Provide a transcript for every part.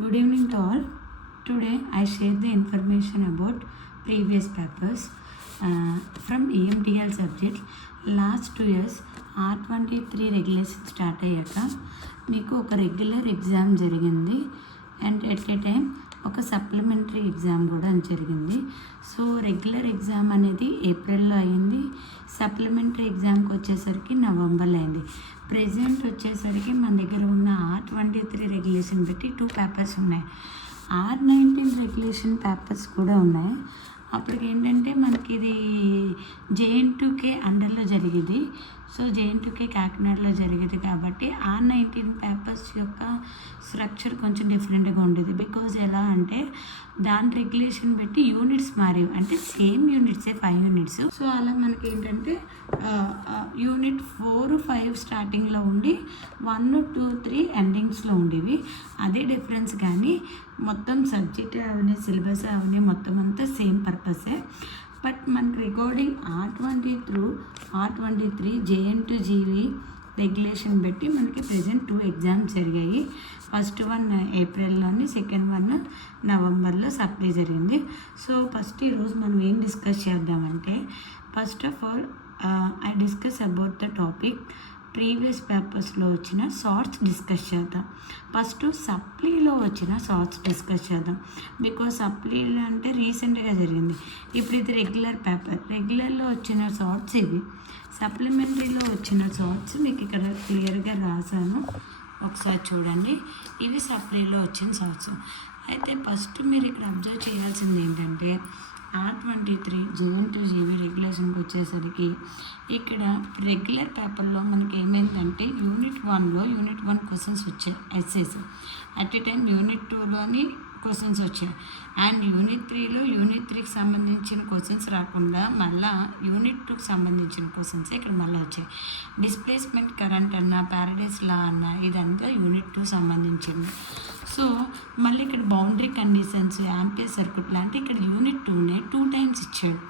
Good evening to all. Today I share the information about previous papers from EMTL subject. Last 2 years R23 regulation start అయ్యాక మీకు ఒక regular exam జరిగింది and at a time ఒక supplementary exam కూడా జరిగింది. So regular exam అనేది ఏప్రిల్లో అయింది, సప్లిమెంటరీ ఎగ్జామ్కి వచ్చేసరికి నవంబర్లో అయింది. ప్రెజెంట్ వచ్చేసరికి మన దగ్గర ఉన్న R23 రెగ్యులేషన్ బట్టి 2 పేపర్స్ ఉన్నాయి, R19 రెగ్యులేషన్ పేపర్స్ కూడా ఉన్నాయి. అప్పటికి ఏంటంటే మనకి ఇది JN2K అండర్లో జరిగేది. సో JN2K కాకినాడలో జరిగేది కాబట్టి R19 పేపర్స్ యొక్క స్ట్రక్చర్ కొంచెం డిఫరెంట్గా ఉండేది. బికాజ్ ఎలా అంటే దాని రెగ్యులేషన్ బట్టి యూనిట్స్ మారేవి, అంటే సేమ్ యూనిట్సే 5 యూనిట్స్. సో అలా మనకి ఏంటంటే యూనిట్ 4, 5 స్టార్టింగ్లో ఉండి 1, 2, 3 ఎండింగ్స్లో ఉండేవి. అదే డిఫరెన్స్, కానీ మొత్తం సబ్జెక్ట్ అవన్నీ సిలబస్ అవన్నీ మొత్తం అంతా సేమ్ పర్పసే. బట్ మనకి రికార్డింగ్ R23 JN2GB రెగ్యులేషన్ బట్టి మనకి ప్రజెంట్ 2 ఎగ్జామ్స్ జరిగాయి. ఫస్ట్ వన్ ఏప్రిల్లోని, సెకండ్ వన్ నవంబర్లో సప్లై జరిగింది. సో ఫస్ట్ ఈరోజు మనం ఏం డిస్కస్ చేద్దామంటే, first of all I discuss about the topic previous పేపర్స్లో వచ్చిన షార్ట్స్ డిస్కస్ చేద్దాం. ఫస్ట్ సప్లీలో వచ్చిన షార్ట్స్ డిస్కస్ చేద్దాం. బికాజ్ సప్లీలో అంటే రీసెంట్గా జరిగింది, ఇప్పుడు ఇది రెగ్యులర్ పేపర్. రెగ్యులర్లో వచ్చిన షార్ట్స్ ఇవి, సప్లిమెంటరీలో వచ్చిన షార్ట్స్ మీకు ఇక్కడ క్లియర్గా రాశాను, ఒకసారి చూడండి. ఇవి సప్లీలో వచ్చిన షార్ట్స్. అయితే ఫస్ట్ మీరు ఇక్కడ అబ్జర్వ్ చేయాల్సింది ఏంటంటే, R23 JN2GB రెగ్యులేషన్కి వచ్చేసరికి ఇక్కడ రెగ్యులర్ పేపర్లో మనకి ఏమైందంటే యూనిట్ 1 క్వశ్చన్స్ వచ్చాయి essays. At a time unit 2లోని క్వశ్చన్స్ వచ్చాయి, అండ్ యూనిట్ 3కి సంబంధించిన క్వశ్చన్స్ రాకుండా మళ్ళీ యూనిట్ 2కి సంబంధించిన క్వశ్చన్స్ ఇక్కడ మళ్ళీ వచ్చాయి. డిస్ప్లేస్మెంట్ కరెంట్ అన్న, ప్యారడైస్ లా అన్న, ఇదంతా యూనిట్ 2 సంబంధించింది. సో మళ్ళీ ఇక్కడ బౌండరీ కండిషన్స్, యాంపియర్ సర్క్యూట్ లాంటి ఇక్కడ యూనిట్ 2నే 2 టైమ్స్ ఇచ్చాడు,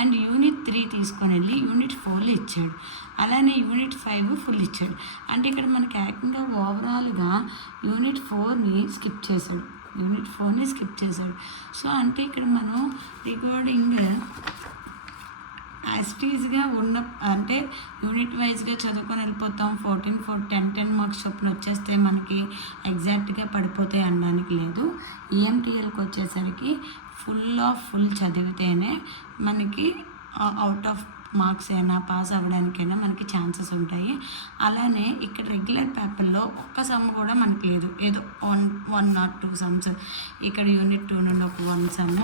అండ్ యూనిట్ 3 తీసుకొని వెళ్ళి యూనిట్ 4లో ఇచ్చాడు. అలానే యూనిట్ 5 ఫుల్ ఇచ్చాడు. అంటే ఇక్కడ మనకి ఏకంగా ఓవరాల్గా యూనిట్ 4ని స్కిప్ చేశాడు. సో అంటే ఇక్కడ మనం రికార్డింగ్ యాస్టీజ్గా ఉన్న, అంటే యూనిట్ వైజ్గా చదువుకొని వెళ్ళిపోతాం. 14 10 మార్క్స్ చొప్పున వచ్చేస్తే మనకి ఎగ్జాక్ట్గా పడిపోతాయి అనడానికి లేదు. EMTLకి వచ్చేసరికి ఫుల్ చదివితేనే మనకి అవుట్ ఆఫ్ మార్క్స్ అయినా పాస్ అవ్వడానికైనా మనకి ఛాన్సెస్ ఉంటాయి. అలానే ఇక్కడ రెగ్యులర్ పేపర్లో ఒక్క సమ్ కూడా మనకి లేదు, ఏదో 1 or 2 సమ్స్. ఇక్కడ యూనిట్ 2 నుండి ఒక 1 సమ్,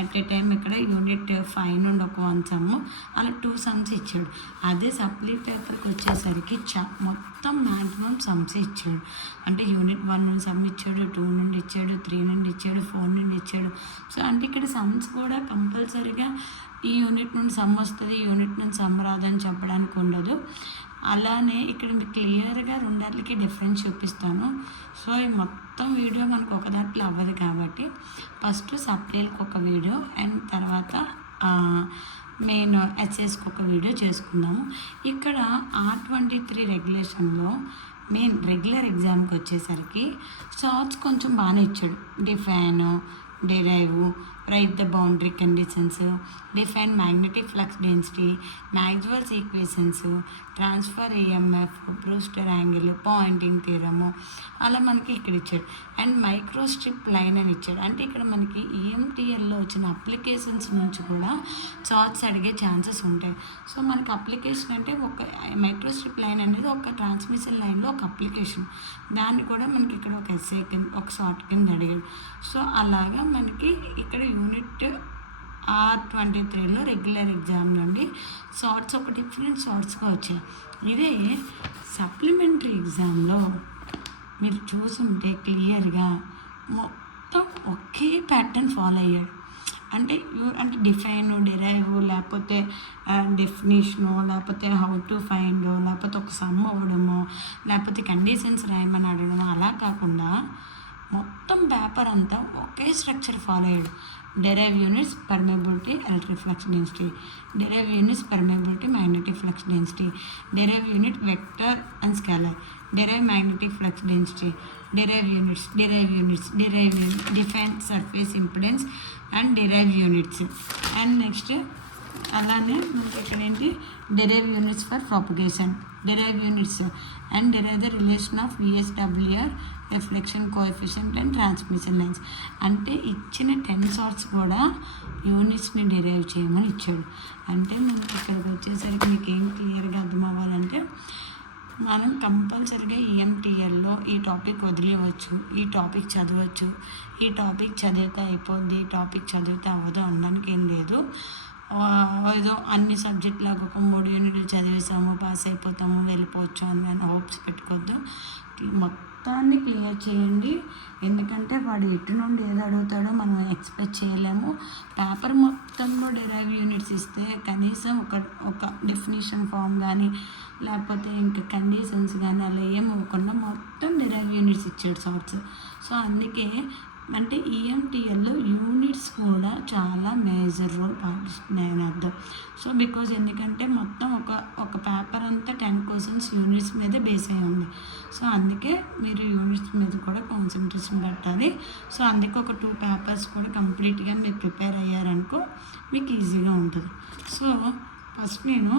అట్ ఏ టైం ఇక్కడ యూనిట్ 5 నుండి ఒక 1 సమ్, అలా 2 సమ్స్ ఇచ్చాడు. అదే సప్లీ పేపర్కి వచ్చేసరికి మొత్తం మ్యాక్సిమం సమ్స్ ఇచ్చాడు. అంటే యూనిట్ 1 నుండి సమ్ ఇచ్చాడు, 2 నుండి ఇచ్చాడు, 3 నుండి ఇచ్చాడు, 4 నుండి ఇచ్చాడు. సో అంటే ఇక్కడ సమ్స్ కూడా కంపల్సరీగా ఈ యూనిట్ నుండి సమ్ వస్తుంది, యూనిట్ నుండి సమ్ రాదని చెప్పడానికి ఉండదు. అలానే ఇక్కడ మీకు క్లియర్గా రెండాటికి డిఫరెన్స్ చూపిస్తాను. సో ఈ మొత్తం వీడియో మనకు ఒక దాంట్లో అవ్వదు కాబట్టి ఫస్ట్ సప్లీలకు ఒక వీడియో, అండ్ తర్వాత మెయిన్ ఎస్ఎస్కి ఒక వీడియో చేసుకుందాము. ఇక్కడ R23 రెగ్యులేషన్లో మెయిన్ రెగ్యులర్ ఎగ్జామ్కి వచ్చేసరికి షార్ట్స్ కొంచెం బాగానే ఇచ్చాడు. Define, derive, write the boundary conditions, define magnetic flux density, Maxwell's equations, transfer EMF, Brewster angle, Poynting theorem, అలా మనకి ఇక్కడ ఇచ్చాడు. అండ్ మైక్రోస్ట్రిప్ లైన్ అని ఇచ్చాడు. అంటే ఇక్కడ మనకి EMTLలో వచ్చిన అప్లికేషన్స్ నుంచి కూడా చార్ట్స్ అడిగే ఛాన్సెస్ ఉంటాయి. సో మనకి అప్లికేషన్ అంటే ఒక మైక్రోస్ట్రిప్ లైన్ అనేది ఒక ట్రాన్స్మిషన్ లైన్లో ఒక అప్లికేషన్, దాన్ని కూడా మనకి ఇక్కడ ఒక ఎస్ఏ కింద, ఒక షార్ట్ కింద అడిగాడు. సో అలాగా మనకి ఇక్కడ యూనిట్ R23లో రెగ్యులర్ ఎగ్జామ్ నుండి షార్ట్స్ ఒక డిఫరెంట్ షార్ట్స్గా వచ్చాయి. ఇదే సప్లిమెంటరీ ఎగ్జామ్లో మీరు చూసుంటే క్లియర్గా మొత్తం ఒకే ప్యాటర్న్ ఫాలో అయ్యాడు. అంటే డిఫైన్, డెరైవ్, లేకపోతే డెఫినేషను, లేకపోతే హౌ టు ఫైండ్, లేకపోతే ఒక సమ్ అవ్వడము, లేకపోతే కండిషన్స్ రాయమని అడగడము, అలా కాకుండా మొత్తం పేపర్ అంతా ఒకే స్ట్రక్చర్ ఫాలో అయ్యాడు. Derive units, permeability, electric flux density, derive units, permeability, magnetic flux density, derive unit vector and scalar, derive magnetic flux density, derive units, define surface impedance and derive units. And next అలానే మనకి ఇక్కడ ఏంటి derive units for propagation, derive units and derive the relation of VSWR, reflection coefficient and transmission lines. అంటే ఇచ్చిన 10 sorts కూడా యూనిట్స్ని derive చేయమని ఇచ్చాడు. అంటే మనకి ఇక్కడికి వచ్చేసరికి మీకు ఏం క్లియర్గా అర్థం అవ్వాలంటే మనం కంపల్సరీగా ఈఎంటీఎల్లో ఈ టాపిక్ వదిలేయవచ్చు, ఈ టాపిక్ చదవచ్చు, ఈ టాపిక్ చదివితే అయిపోద్ది, ఈ టాపిక్ చదివితే అవ్వదు అనడానికి ఏం లేదు. ఏదో అన్ని సబ్జెక్టులాగా ఒక 3 యూనిట్లు చదివేసాము పాస్ అయిపోతాము వెళ్ళిపోవచ్చు అని హోప్స్ పెట్టుకోవద్దు. మొత్తాన్ని క్లియర్ చేయండి. ఎందుకంటే వాడు ఎటు నుండి ఏది అడుగుతాడో మనం ఎక్స్పెక్ట్ చేయలేము. పేపర్ మొత్తంలో డెరైవ్ యూనిట్స్ ఇస్తే కనీసం ఒక డెఫినేషన్ ఫామ్ కానీ లేకపోతే ఇంకా కండిషన్స్ కానీ అలా ఏం ఇవ్వకుండా మొత్తం డెరైవ్ యూనిట్స్ ఇచ్చాడు సార్ట్స్. సో అందుకే అంటే ఈఎంటీఎల్లో యూనిట్స్ కూడా చాలా మేజర్ రోల్ పాటిస్తున్నాయని అర్థం. సో బికాజ్ ఎందుకంటే మొత్తం ఒక పేపర్ అంతా 10 క్వశ్చన్స్ యూనిట్స్ మీదే బేస్ అయి ఉంది. సో అందుకే మీరు యూనిట్స్ మీద కూడా కాన్సన్ట్రేషన్ పెట్టాలి. సో అందుకే ఒక 2 పేపర్స్ కూడా కంప్లీట్గా మీరు ప్రిపేర్ అయ్యారనుకో మీకు ఈజీగా ఉంటుంది. సో ఫస్ట్ నేను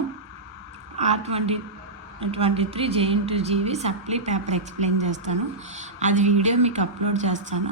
R23 JN2 GV supply paper explain చేస్తాను. అది వీడియో మీకు అప్లోడ్ చేస్తాను.